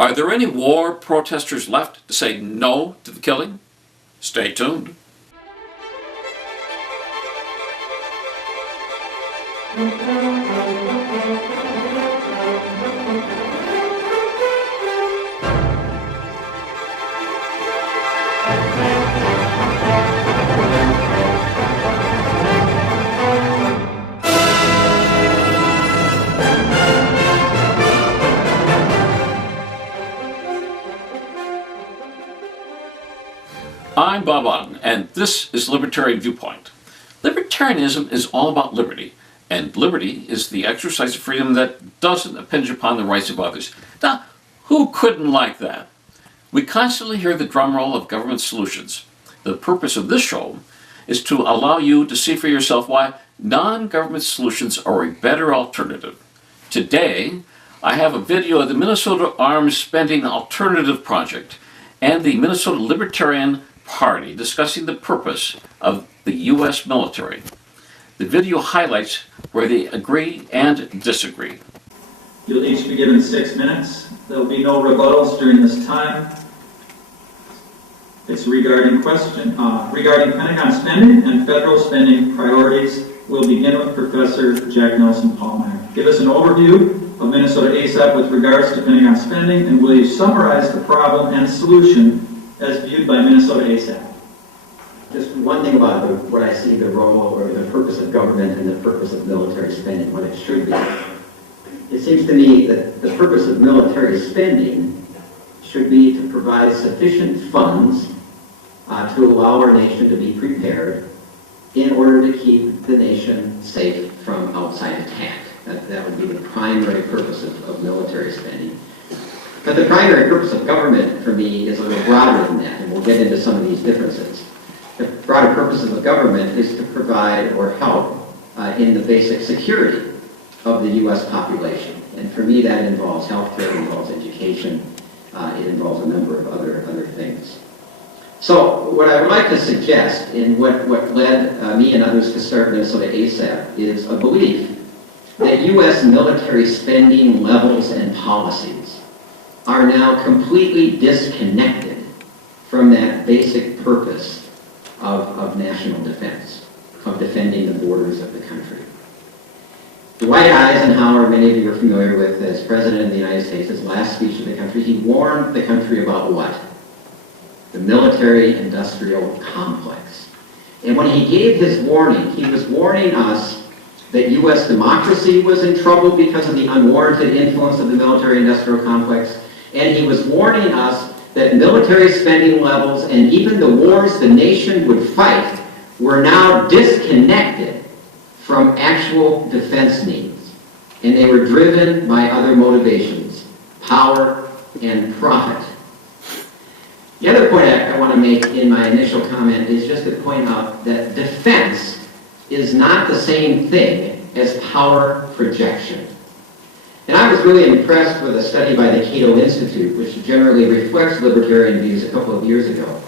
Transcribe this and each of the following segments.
Are there any war protesters left to say no to the killing? Stay tuned. I'm Bob Otten, and this is Libertarian Viewpoint. Libertarianism is all about liberty, and liberty is the exercise of freedom that doesn't impinge upon the rights of others. Now, who couldn't like that? We constantly hear the drumroll of government solutions. The purpose of this show is to allow you to see for yourself why non-government solutions are a better alternative. Today, I have a video of the Minnesota Arms Spending Alternative Project and the Minnesota Libertarian Party discussing the purpose of the U.S. military. The video highlights where they agree and disagree. You'll each be given 6 minutes. There will be no rebuttals during this time. It's regarding Pentagon spending and federal spending priorities. We'll begin with Professor Jack Nelson-Pallmeyer. Give us an overview of Minnesota ASAP with regards to Pentagon spending, and will you summarize the problem and solution as viewed by Minnesota ASAP? Just one thing about what I see the role or the purpose of government and the purpose of military spending, what it should be. It seems to me that the purpose of military spending should be to provide sufficient funds to allow our nation to be prepared in order to keep the nation safe from outside attack. That would be the primary purpose of military spending. But the primary purpose of government, for me, is a little broader than that, and we'll get into some of these differences. The broader purpose of the government is to provide or help in the basic security of the U.S. population. And for me, that involves healthcare, it involves education, it involves a number of other things. So what I would like to suggest in what led me and others to start Minnesota ASAP is a belief that U.S. military spending levels and policies are now completely disconnected from that basic purpose of national defense, of defending the borders of the country. Dwight Eisenhower, many of you are familiar with as President of the United States, his last speech to the country, he warned the country about what? The military-industrial complex. And when he gave his warning, he was warning us that U.S. democracy was in trouble because of the unwarranted influence of the military-industrial complex, and he was warning us that military spending levels and even the wars the nation would fight were now disconnected from actual defense needs. And they were driven by other motivations, power and profit. The other point I want to make in my initial comment is just to point out that defense is not the same thing as power projection. And I was really impressed with a study by the Cato Institute, which generally reflects libertarian views a couple of years ago,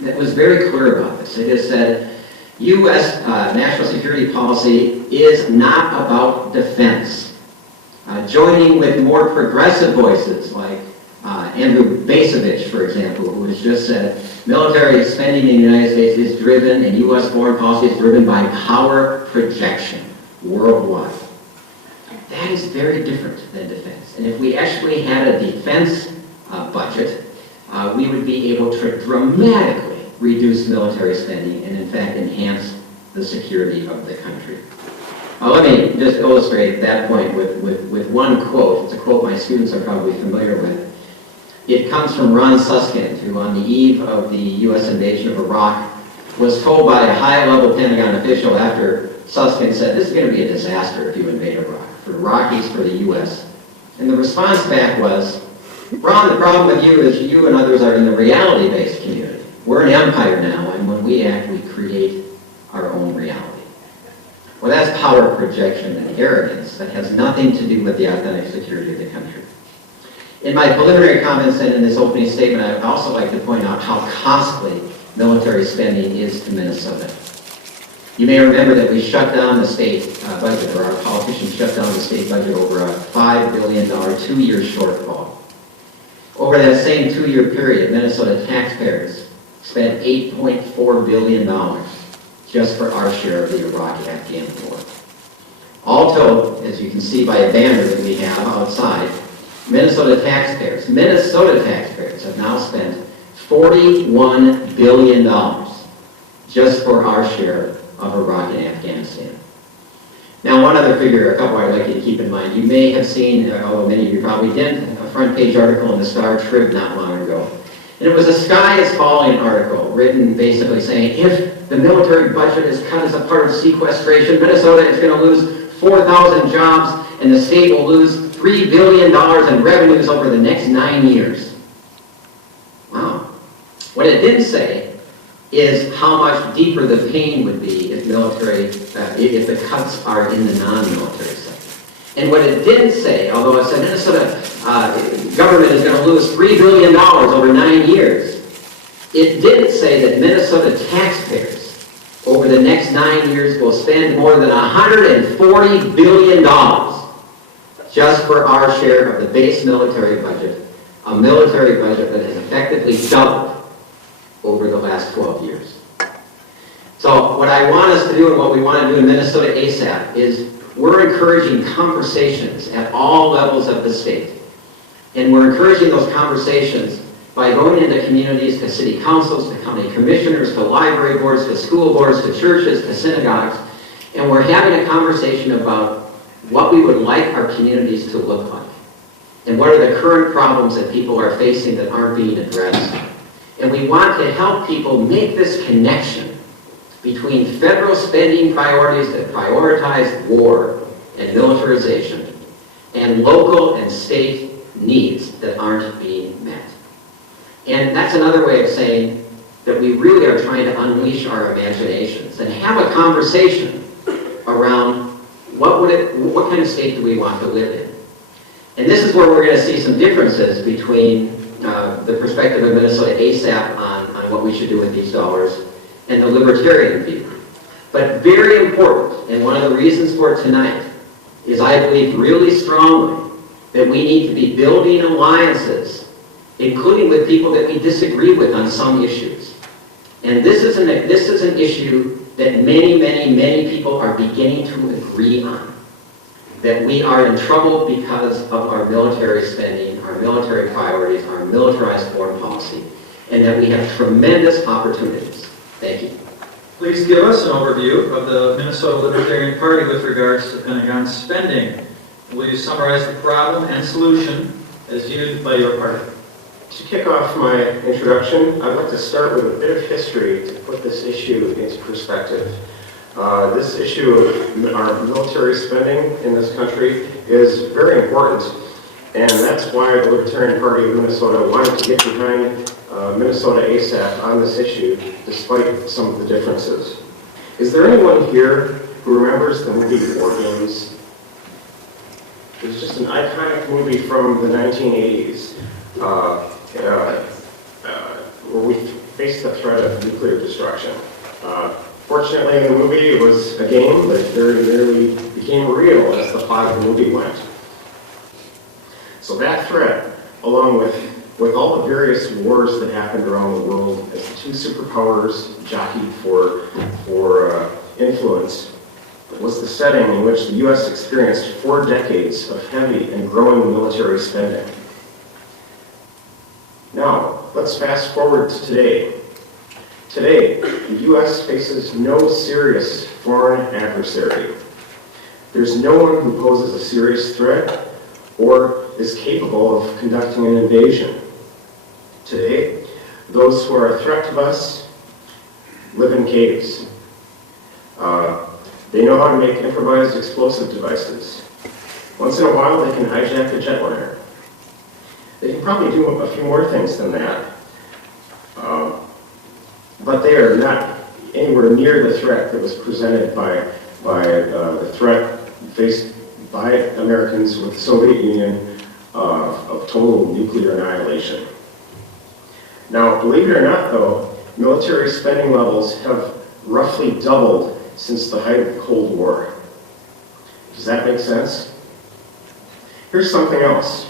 that was very clear about this. It has said U.S. national security policy is not about defense. Joining with more progressive voices like Andrew Basovich, for example, who has just said military spending in the United States is driven, and U.S. foreign policy is driven by power projection worldwide. That is very different than defense. And if we actually had a defense budget, we would be able to dramatically reduce military spending and, in fact, enhance the security of the country. Let me just illustrate that point with one quote. It's a quote my students are probably familiar with. It comes from Ron Suskind, who on the eve of the U.S. invasion of Iraq was told by a high-level Pentagon official after Suskind said, "This is going to be a disaster if you invade Iraq, for the Iraqis, for the U.S." And the response back was, "Ron, the problem with you is you and others are in the reality-based community. We're an empire now, and when we act, we create our own reality." Well, that's power projection and arrogance that has nothing to do with the authentic security of the country. In my preliminary comments and in this opening statement, I would also like to point out how costly military spending is to Minnesota. You may remember that we shut down the state budget, or our politicians shut down the state budget over a $5 billion two-year shortfall. over that same 2-year period, Minnesota taxpayers spent $8.4 billion just for our share of the Iraq-Afghan war. All told, as you can see by a banner that we have outside, Minnesota taxpayers have now spent $41 billion just for our share of Iraq and Afghanistan. Now, one other figure, a couple I'd like you to keep in mind. You may have seen, although many of you probably didn't, a front page article in the Star Trib not long ago. And it was a sky is falling article written basically saying, if the military budget is cut as a part of sequestration, Minnesota is going to lose 4,000 jobs and the state will lose $3 billion in revenues over the next 9 years. Wow. What it didn't say is how much deeper the pain would be if if the cuts are in the non-military sector. And what it didn't say, although it said Minnesota government is going to lose $3 billion over 9 years, it didn't say that Minnesota taxpayers over the next 9 years will spend more than $140 billion just for our share of the base military budget, a military budget that has effectively doubled over the last 12 years. So what I want us to do and what we want to do in Minnesota ASAP is we're encouraging conversations at all levels of the state. And we're encouraging those conversations by going into communities, to city councils, to county commissioners, to library boards, to school boards, to churches, to synagogues. And we're having a conversation about what we would like our communities to look like. And what are the current problems that people are facing that aren't being addressed. And we want to help people make this connection between federal spending priorities that prioritize war and militarization and local and state needs that aren't being met. And that's another way of saying that we really are trying to unleash our imaginations and have a conversation around what kind of state do we want to live in. And this is where we're going to see some differences between the perspective of Minnesota ASAP on what we should do with these dollars and the libertarian view. But very important, and one of the reasons for tonight, is I believe really strongly that we need to be building alliances, including with people that we disagree with on some issues. And this is an issue that many people are beginning to agree on. That we are in trouble because of our military spending, our military priorities, our militarized foreign policy, and that we have tremendous opportunities. Thank you. Please give us an overview of the Minnesota Libertarian Party with regards to Pentagon spending. Will you summarize the problem and solution as viewed by your party? To kick off my introduction, I'd like to start with a bit of history to put this issue into perspective. This issue of our military spending in this country is very important, and that's why the Libertarian Party of Minnesota wanted to get behind Minnesota ASAP on this issue, despite some of the differences. Is there anyone here who remembers the movie War Games? It was just an iconic movie from the 1980s, where we faced the threat of nuclear destruction. Fortunately, in the movie, it was a game that very nearly became real as the plot of the movie went. So that threat, along with all the various wars that happened around the world as the two superpowers jockeyed for influence, was the setting in which the U.S. experienced 4 decades of heavy and growing military spending. Now, let's fast forward to today. Today, the U.S. faces no serious foreign adversary. There's no one who poses a serious threat or is capable of conducting an invasion. Today, those who are a threat to us live in caves. They know how to make improvised explosive devices. Once in a while, they can hijack a jetliner. They can probably do a few more things than that. But they are not anywhere near the threat that was presented by the threat faced by Americans with the Soviet Union of total nuclear annihilation. Now, believe it or not, though, military spending levels have roughly doubled since the height of the Cold War. Does that make sense? Here's something else.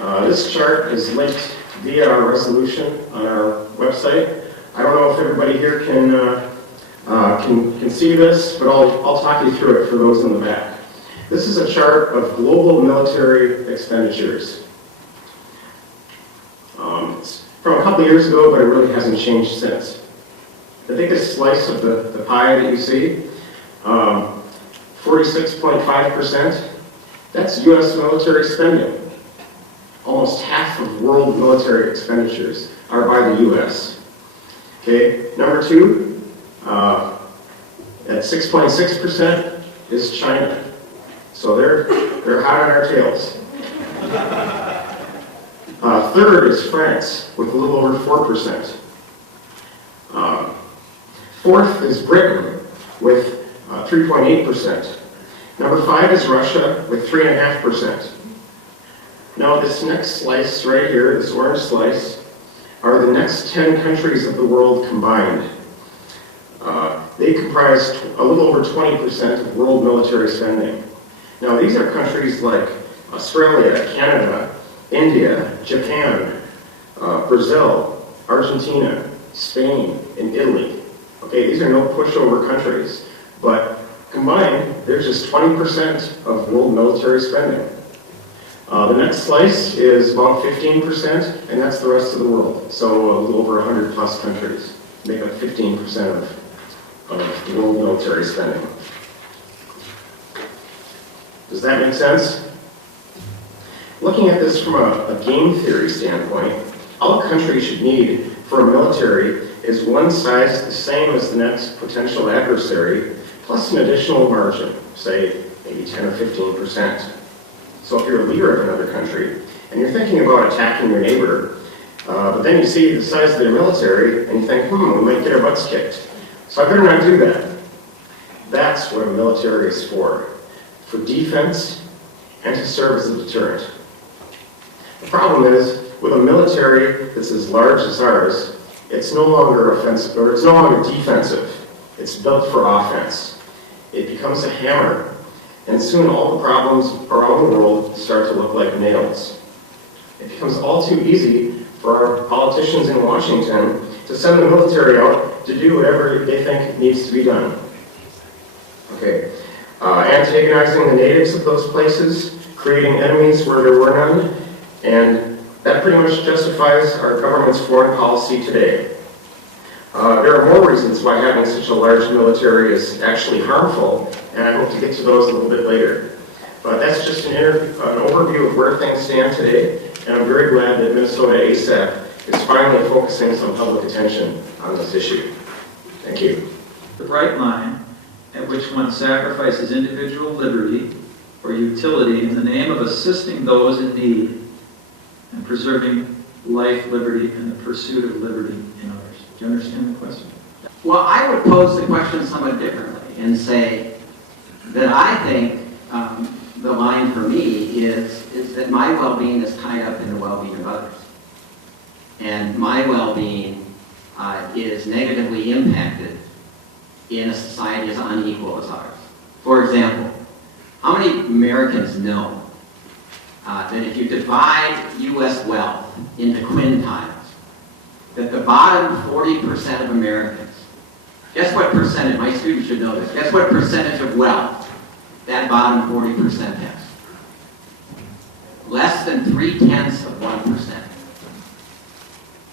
This chart is linked via our resolution on our website. I don't know if everybody here can see this, but I'll talk you through it for those in the back. This is a chart of global military expenditures. It's from a couple years ago, but it really hasn't changed since. The biggest slice of the pie that you see, 46.5%, that's U.S. military spending. Almost half of world military expenditures are by the U.S. Okay, number two, at 6.6% is China. So they're hot on our tails. Third is France with a little over 4%. Fourth is Britain with 3.8%. Number 5 is Russia with 3.5%. Now this next slice right here, this orange slice, are the next 10 countries of the world combined. They comprise a little over 20% of world military spending. Now these are countries like Australia, Canada, India, Japan, Brazil, Argentina, Spain, and Italy. Okay, these are no pushover countries, but combined, they're just 20% of world military spending. The next slice is about 15%, and that's the rest of the world. So a little over 100 plus countries make up 15% of world military spending. Does that make sense? Looking at this from a game theory standpoint, all a country should need for a military is one size the same as the next potential adversary, plus an additional margin, say maybe 10 or 15%. So if you're a leader of another country, and you're thinking about attacking your neighbor, but then you see the size of their military, and you think, we might get our butts kicked. So I better not do that. That's what a military is for defense and to serve as a deterrent. The problem is, with a military that's as large as ours, it's no longer offensive, or it's no longer defensive. It's built for offense. It becomes a hammer, and soon all the problems around the world start to look like nails. It becomes all too easy for our politicians in Washington to send the military out to do whatever they think needs to be done. Okay. Antagonizing the natives of those places, creating enemies where there were none, and that pretty much justifies our government's foreign policy today. There are more reasons why having such a large military is actually harmful, and I hope to get to those a little bit later. But that's just an overview of where things stand today, and I'm very glad that Minnesota ASAP is finally focusing some public attention on this issue. Thank you. The bright line at which one sacrifices individual liberty or utility in the name of assisting those in need and preserving life, liberty, and the pursuit of liberty in others. Do you understand the question? Well, I would pose the question somewhat differently and say that I think the line for me is that my well-being is tied up in the well-being of others. And my well-being is negatively impacted in a society as unequal as ours. For example, how many Americans know that if you divide U.S. wealth into quintiles, that the bottom 40% of Americans, guess what percentage, my students should know this, guess what percentage of wealth that bottom 40% has? Less than 0.3%.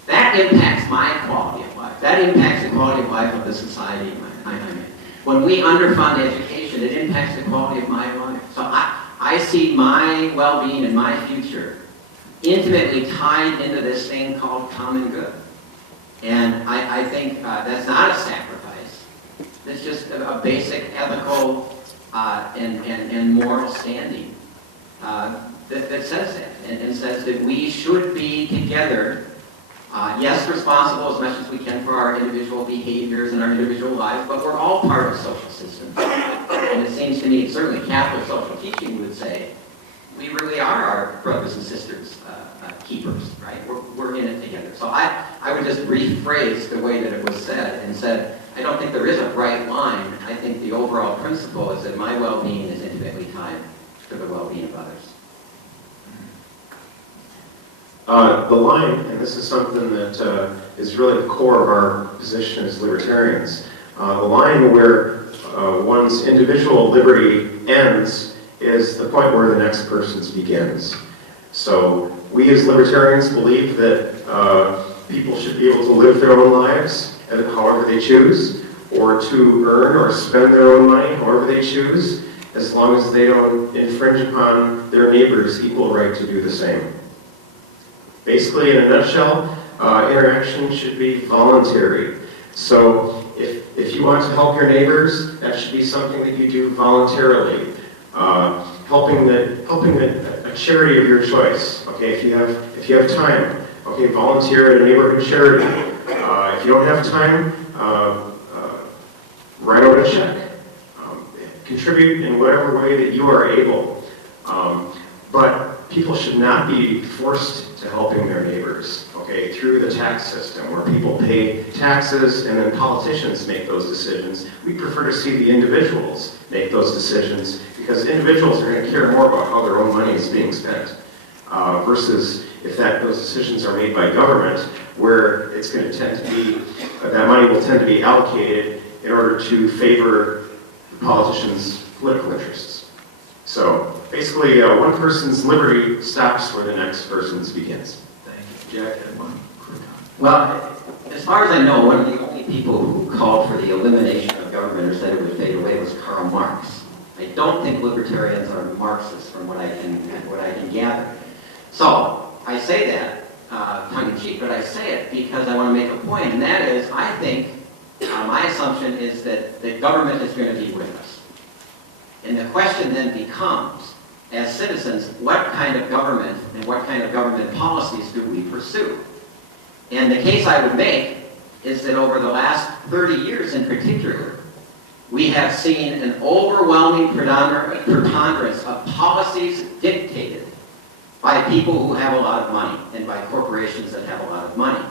That impacts my quality of life. That impacts the quality of life of the society I'm in. When we underfund education, it impacts the quality of my life. So I see my well-being and my future intimately tied into this thing called common good. And I think that's not a sacrifice. It's just a basic ethical and moral standing that says that, and says that we should be together, yes, responsible as much as we can for our individual behaviors and our individual lives, but we're all part of social systems. And it seems to me, certainly Catholic social teaching would say, we really are our brothers and sisters keepers, right? We're in it together. So I would just rephrase the way that it was said and said, I don't think there is a bright line. I think the overall principle is that my well-being is intimately tied to the well-being of others. The line, and this is something that is really the core of our position as libertarians, the line where one's individual liberty ends is the point where the next person's begins. So we as libertarians believe that people should be able to live their own lives however they choose, or to earn or spend their own money however they choose, as long as they don't infringe upon their neighbor's equal right to do the same. Basically, in a nutshell, interaction should be voluntary. So if you want to help your neighbors, that should be something that you do voluntarily. Helping a charity of your choice. Okay, if you have time, okay, volunteer at a neighborhood charity. If you don't have time, write out a check. Contribute in whatever way that you are able. But people should not be forced to helping their neighbors, okay, through the tax system where people pay taxes and then politicians make those decisions. We prefer to see the individuals make those decisions because individuals are going to care more about how their own money is being spent versus if those decisions are made by government where it's going to tend to be, that money will tend to be allocated in order to favor the politicians' political interests. So basically, one person's liberty stops where the next person's begins. Thank you. Jack had one quick comment. Well, as far as I know, one of the only people who called for the elimination of government or said it would fade away was Karl Marx. I don't think libertarians are Marxists from what I can gather. So I say that tongue-in-cheek, but I say it because I want to make a point, and that is, I think my assumption is that the government is going to be with us. And the question then becomes, as citizens, what kind of government and what kind of government policies do we pursue? And the case I would make is that over the last 30 years in particular, we have seen an overwhelming preponderance of policies dictated by people who have a lot of money and by corporations that have a lot of money.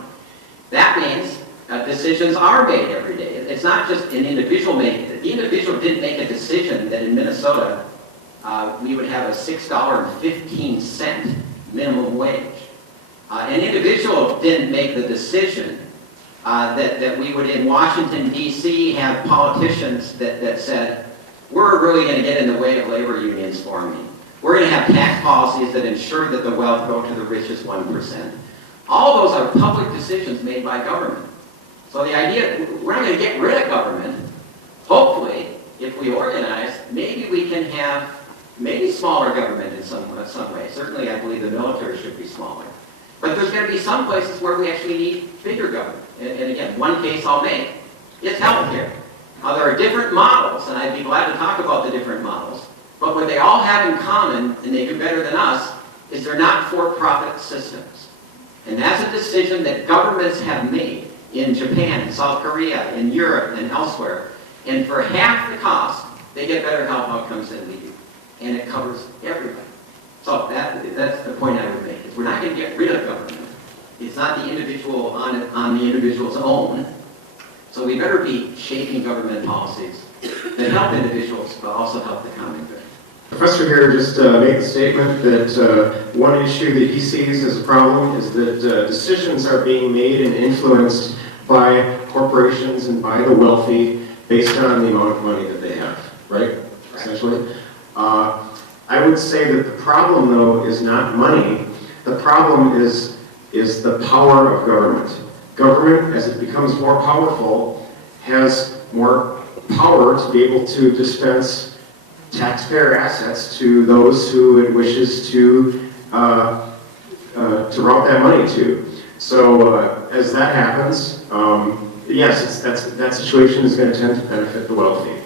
That means decisions are made every day. It's not just an individual making it. The individual didn't make a decision that in Minnesota we would have a $6.15 minimum wage. An individual didn't make the decision that we would in Washington, D.C. have politicians that said, we're really going to get in the way of labor unions forming. We're going to have tax policies that ensure that the wealth go to the richest 1%. All those are public decisions made by government. So the idea, we're not going to get rid of government. Hopefully, if we organize, maybe we can have maybe smaller government in some way. Certainly, I believe the military should be smaller. But there's going to be some places where we actually need bigger government. And again, one case I'll make is healthcare. Now, there are different models, and I'd be glad to talk about the different models. But what they all have in common, and they do better than us, is they're not for-profit systems. And that's a decision that governments have made in Japan, in South Korea, in Europe, and elsewhere. And for half the cost, they get better health outcomes than we do. And it covers everybody. So that's the point I would make, is we're not going to get rid of government. It's not the individual on the individual's own. So we better be shaping government policies that help individuals, but also help the common good. Professor here just made the statement that one issue that he sees as a problem is that decisions are being made and influenced by corporations and by the wealthy based on the amount of money that they have, right? Essentially. I would say that the problem, though, is not money. The problem is the power of government. Government, as it becomes more powerful, has more power to be able to dispense taxpayer assets to those who it wishes to route that money to. So as that happens, yes, that situation is going to tend to benefit the wealthy.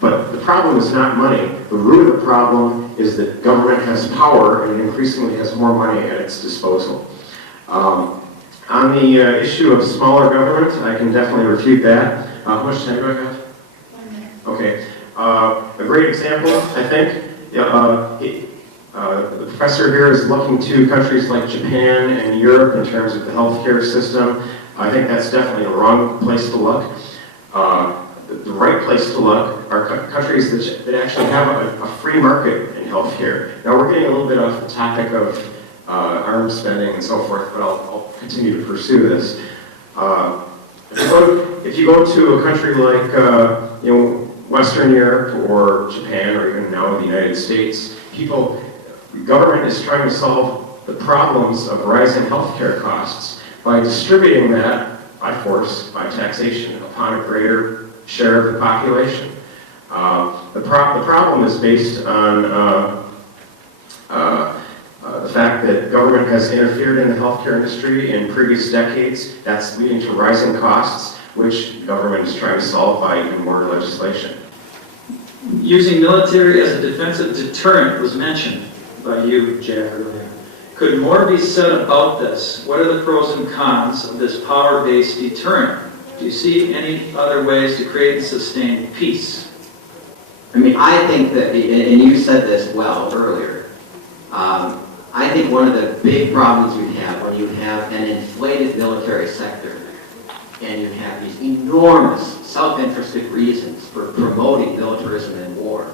But the problem is not money. The root of the problem is that government has power and increasingly has more money at its disposal. On the issue of smaller government, I can definitely refute that. How much time do I have? 1 minute. Okay. A great example, I think, the professor here is looking to countries like Japan and Europe in terms of the healthcare system. I think that's definitely the wrong place to look. The right place to look are countries that actually have a free market in healthcare. Now we're getting a little bit off the topic of arms spending and so forth, but I'll continue to pursue this. If you go to a country like Western Europe or Japan or even now the United States, government is trying to solve the problems of rising healthcare costs by distributing that by force, by taxation, upon a greater share of the population. The problem is based on the fact that government has interfered in the healthcare industry in previous decades. That's leading to rising costs, which government is trying to solve by even more legislation. Using military as a defensive deterrent was mentioned by you, Jack, earlier. Could more be said about this? What are the pros and cons of this power-based deterrent? Do you see any other ways to create and sustain peace? I mean, I think that, and you said this well earlier, I think one of the big problems you have when you have an inflated military sector and you have these enormous self-interested reasons for promoting militarism and war,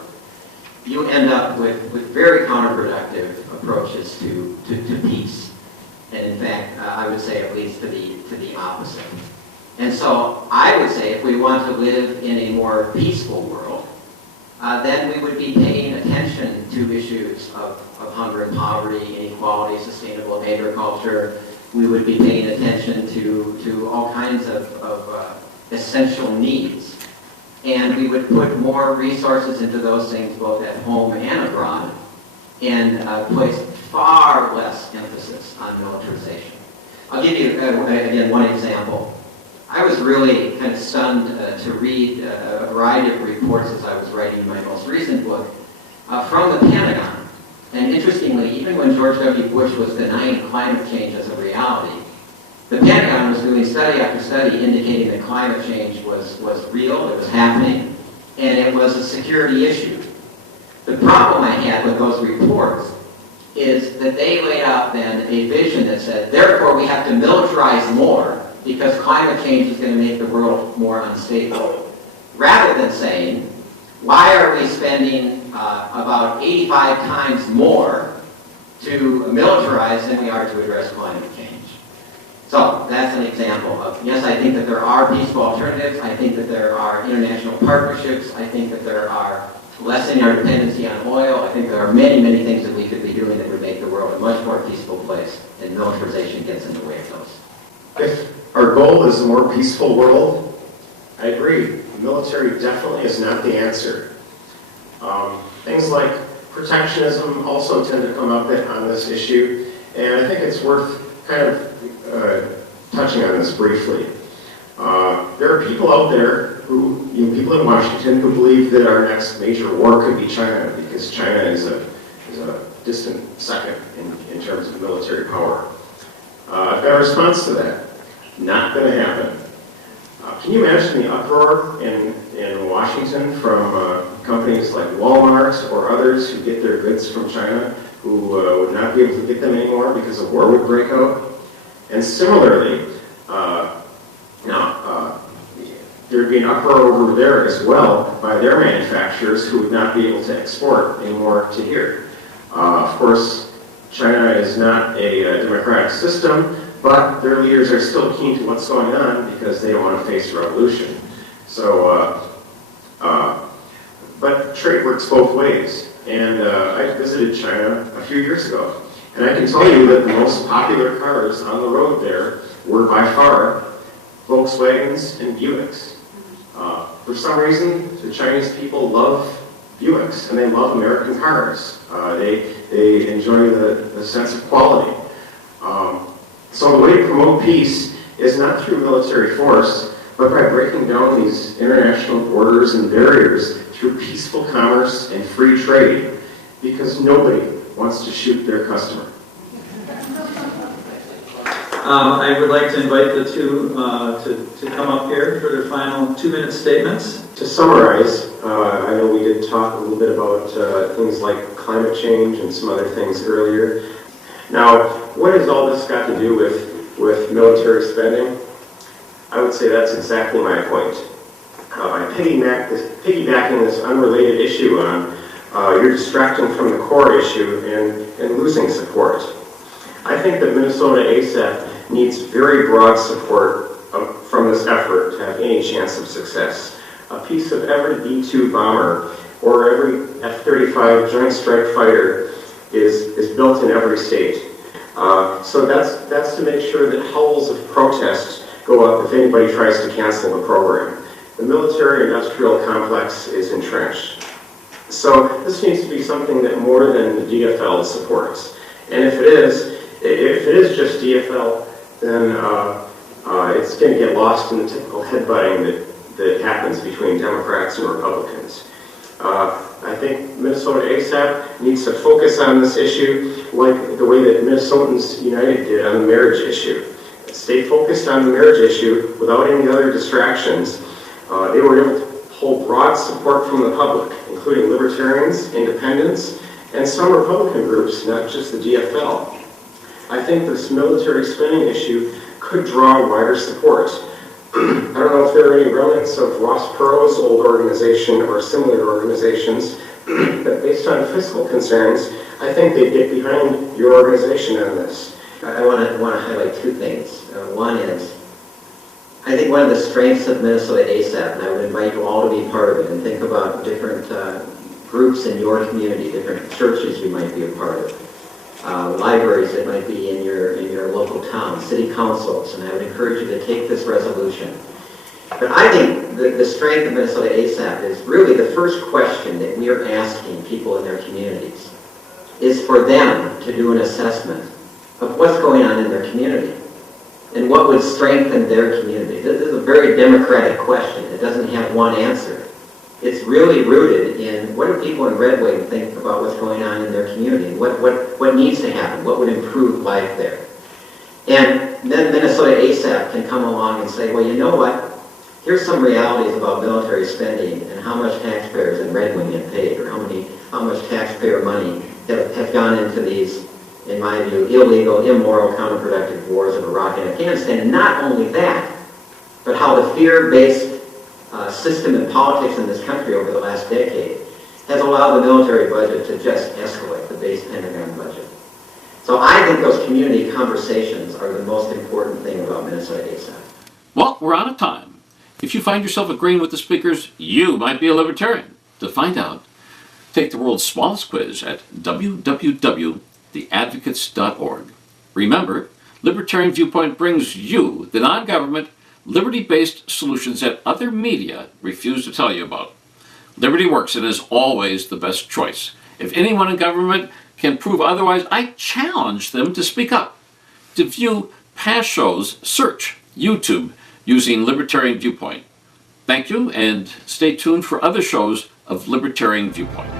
you end up with very counterproductive approaches to peace. And in fact, I would say it leads to the opposite. And so I would say if we want to live in a more peaceful world, then we would be paying attention to issues of hunger and poverty, inequality, sustainable agriculture. We would be paying attention to all kinds of essential needs. And we would put more resources into those things both at home and abroad, and place far less emphasis on militarization. I'll give you, again, one example. I was really kind of stunned to read a variety of reports as I was writing my most recent book from the Pentagon. And interestingly, even when George W. Bush was denying climate change as a reality, the Pentagon was doing study after study indicating that climate change was real, it was happening, and it was a security issue. The problem I had with those reports is that they laid out then a vision that said, therefore we have to militarize more because climate change is going to make the world more unstable. Rather than saying, why are we spending about 85 times more to militarize than we are to address climate change? So that's an example of, yes, I think that there are peaceful alternatives. I think that there are international partnerships. I think that there are lessening our dependency on oil. I think there are many, many things that we could be doing that would make the world a much more peaceful place, and militarization gets in the way of those. If our goal is a more peaceful world, I agree. The military definitely is not the answer. Things like protectionism also tend to come up on this issue, and I think it's worth kind of touching on this briefly. There are people out there who, people in Washington who believe that our next major war could be China, because China is a distant second in terms of military power. I've got a response to that. Not going to happen. Can you imagine the uproar in Washington from companies like Walmart or others who get their goods from China, who would not be able to get them anymore because a war would break out? And similarly, there'd be an uproar over there as well by their manufacturers who would not be able to export anymore to here. Of course, China is not a democratic system, but their leaders are still keen to what's going on because they don't want to face revolution. So, but trade works both ways. And I visited China a few years ago, and I can tell you that the most popular cars on the road there were by far Volkswagens and Buicks. For some reason, the Chinese people love Buicks, and they love American cars. They enjoy the sense of quality. So the way to promote peace is not through military force, but by breaking down these international borders and barriers through peaceful commerce and free trade, because nobody wants to shoot their customer. I would like to invite the two to come up here for their final 2-minute statements. To summarize, I know we did talk a little bit about things like climate change and some other things earlier. Now, what has all this got to do with military spending? I would say that's exactly my point. By piggybacking this unrelated issue on, you're distracting from the core issue and losing support. I think that Minnesota ASAP needs very broad support from this effort to have any chance of success. A piece of every B-2 bomber or every F-35 Joint Strike Fighter is built in every state. So that's to make sure that howls of protest go up if anybody tries to cancel the program. The military-industrial complex is entrenched. So this needs to be something that more than the DFL supports. And if it is just DFL, then it's going to get lost in the typical headbutting that happens between Democrats and Republicans. I think Minnesota ASAP needs to focus on this issue like the way that Minnesotans United did on the marriage issue. Stay focused on the marriage issue without any other distractions. They were able to hold broad support from the public, including libertarians, independents, and some Republican groups, not just the DFL. I think this military spending issue could draw wider support. I don't know if there are any remnants of Ross Perot's old organization or similar organizations, but based on fiscal concerns, I think they'd get behind your organization on this. I want to highlight two things. One is, I think one of the strengths of Minnesota ASAP, and I would invite you all to be part of it, and think about different groups in your community, different churches you might be a part of, libraries that might be in your local town, city councils, and I would encourage you to take this resolution. But I think the strength of Minnesota ASAP is really the first question that we are asking people in their communities is for them to do an assessment of what's going on in their community and what would strengthen their community. This is a very democratic question. It doesn't have one answer. It's really rooted in what do people in Red Wing think about what's going on in their community, what needs to happen, what would improve life there. And then Minnesota ASAP can come along and say, well, you know what? Here's some realities about military spending and how much taxpayers in Red Wing get paid, or how much taxpayer money have gone into these, in my view, illegal, immoral, counterproductive wars of Iraq and Afghanistan. And not only that, but how the fear-based system and politics in this country over the last decade has allowed the military budget to just escalate, the base Pentagon budget. So I think those community conversations are the most important thing about Minnesota ASAP. Well, we're out of time. If you find yourself agreeing with the speakers, you might be a libertarian. To find out, take the world's smallest quiz at www.theadvocates.org. Remember, Libertarian Viewpoint brings you the non-government, liberty-based solutions that other media refuse to tell you about. Liberty works and is always the best choice. If anyone in government can prove otherwise, I challenge them to speak up. To view past shows, search YouTube using Libertarian Viewpoint. Thank you, and stay tuned for other shows of Libertarian Viewpoint.